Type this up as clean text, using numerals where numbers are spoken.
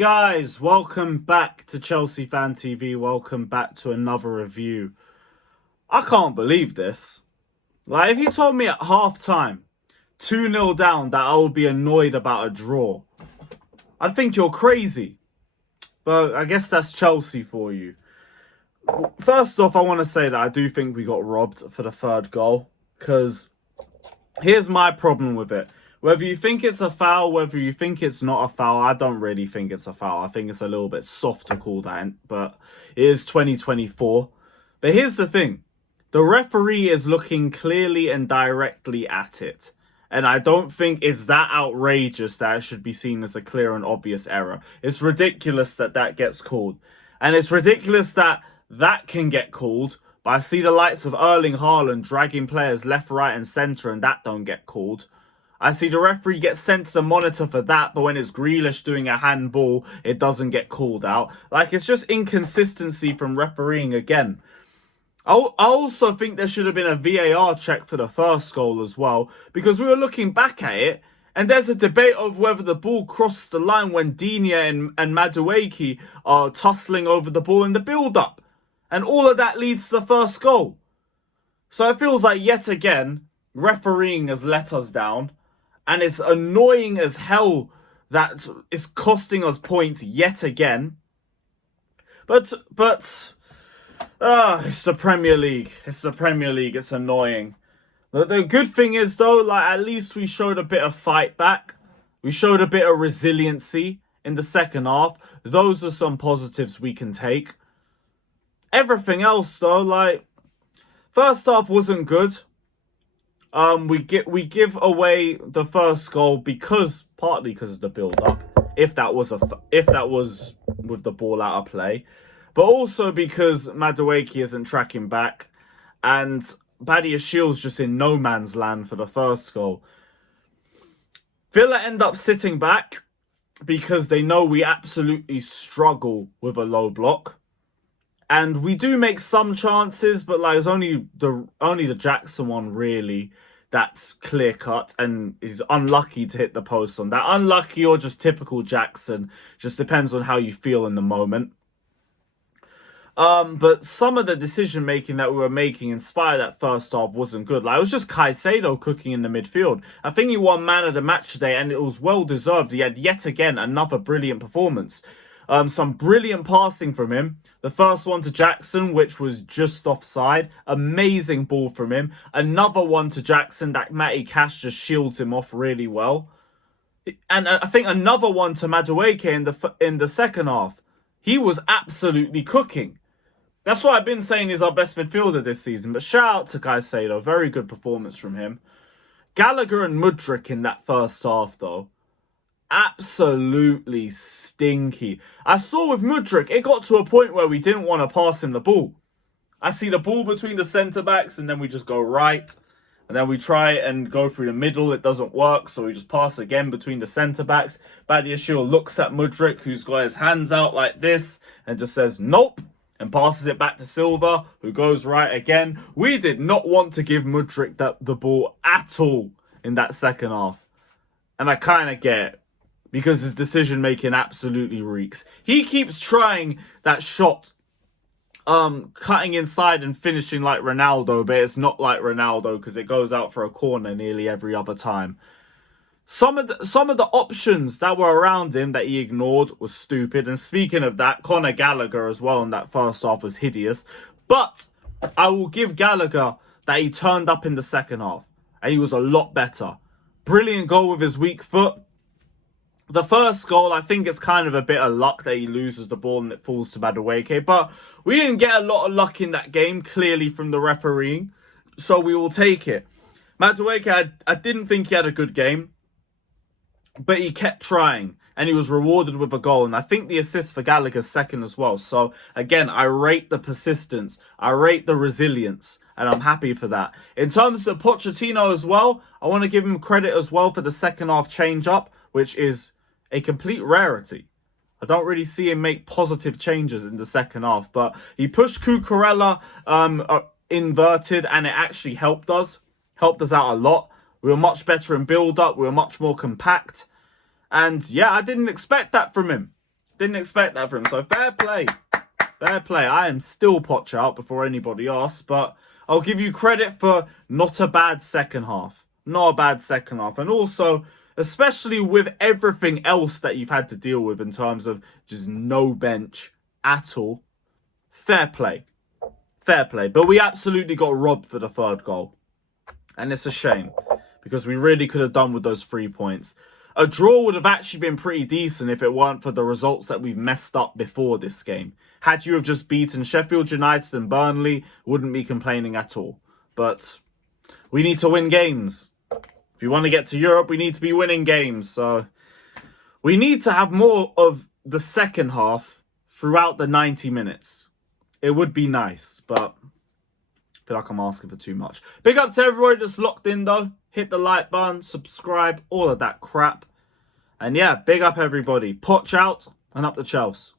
Guys, welcome back to Chelsea Fan TV. Welcome back to another review. I can't believe this. Like, if you told me at half-time, 2-0 down, that I would be annoyed about a draw, I'd think you're crazy. But I guess that's Chelsea for you. First off, I want to say that I do think we got robbed for the third goal. Because here's my problem with it. Whether you think it's a foul, whether you think it's not a foul, I don't really think it's a foul. I think it's a little bit soft to call that, but it is 2024. But here's the thing. The referee is looking clearly and directly at it. And I don't think it's that outrageous that it should be seen as a clear and obvious error. It's ridiculous that that gets called. And it's ridiculous that that can get called. But I see the likes of Erling Haaland dragging players left, right and centre and that don't get called. I see the referee get sent to the monitor for that, but when it's Grealish doing a handball, it doesn't get called out. Like, it's just inconsistency from refereeing again. I also think there should have been a VAR check for the first goal as well, because we were looking back at it, and there's a debate of whether the ball crossed the line when Digne and Madueke are tussling over the ball in the build-up. And all of that leads to the first goal. So it feels like, yet again, refereeing has let us down. And it's annoying as hell that it's costing us points yet again. But it's the Premier League. It's the Premier League. It's annoying. The good thing is, though, like, at least we showed a bit of fight back. We showed a bit of resiliency in the second half. Those are some positives we can take. Everything else, though, like, first half wasn't good. We give away the first goal partly because of the build up, if that was with the ball out of play, but also because Madueke isn't tracking back, and Badiashiel's just in no man's land for the first goal. Villa end up sitting back because they know we absolutely struggle with a low block. And we do make some chances, but like, it's only the Jackson one really that's clear cut and is unlucky to hit the post on that. Unlucky or just typical Jackson. Just depends on how you feel in the moment. But some of the decision making that we were making in spite of that first half wasn't good. Like, it was just Caicedo cooking in the midfield. I think he won man of the match today, and it was well deserved. He had yet again another brilliant performance. Some brilliant passing from him. The first one to Jackson, which was just offside. Amazing ball from him. Another one to Jackson that Matty Cash just shields him off really well. And I think another one to Madueke in the second half. He was absolutely cooking. That's what I've been saying is our best midfielder this season. But shout out to Caicedo. Very good performance from him. Gallagher and Mudryk in that first half, though. Absolutely stinky. I saw with Mudryk, it got to a point where we didn't want to pass him the ball. I see the ball between the centre-backs, and then we just go right. And then we try and go through the middle. It doesn't work, so we just pass again between the centre-backs. Badiashile looks at Mudryk, who's got his hands out like this, and just says, nope, and passes it back to Silva, who goes right again. We did not want to give Mudryk the ball at all in that second half. And I kind of get it. Because his decision-making absolutely reeks. He keeps trying that shot, cutting inside and finishing like Ronaldo, but it's not like Ronaldo because it goes out for a corner nearly every other time. Some of the options that were around him that he ignored was stupid. And speaking of that, Conor Gallagher as well in that first half was hideous. But I will give Gallagher that he turned up in the second half. And he was a lot better. Brilliant goal with his weak foot. The first goal, I think it's kind of a bit of luck that he loses the ball and it falls to Madueke. But we didn't get a lot of luck in that game, clearly from the refereeing. So we will take it. Madueke, I didn't think he had a good game. But he kept trying. And he was rewarded with a goal. And I think the assist for Gallagher's second as well. So, again, I rate the persistence. I rate the resilience. And I'm happy for that. In terms of Pochettino as well, I want to give him credit as well for the second half change-up, which is a complete rarity. I don't really see him make positive changes in the second half, but he pushed Cucurella inverted, and it actually helped us out a lot. We were much better in build-up. We were much more compact. And yeah, I didn't expect that from him. Didn't expect that from him. So fair play. Fair play. I am still Poch out before anybody asks, but I'll give you credit for not a bad second half. Not a bad second half. And also, especially with everything else that you've had to deal with in terms of just no bench at all. Fair play. Fair play. But we absolutely got robbed for the third goal. And it's a shame because we really could have done with those 3 points. A draw would have actually been pretty decent if it weren't for the results that we've messed up before this game. Had you have just beaten Sheffield United and Burnley, wouldn't be complaining at all. But we need to win games. If you want to get to Europe, we need to be winning games. So we need to have more of the second half throughout the 90 minutes. It would be nice, but I feel like I'm asking for too much. Big up to everybody that's locked in though. Hit the like button, subscribe, all of that crap. And yeah, big up everybody. Poch out and up the Chelsea.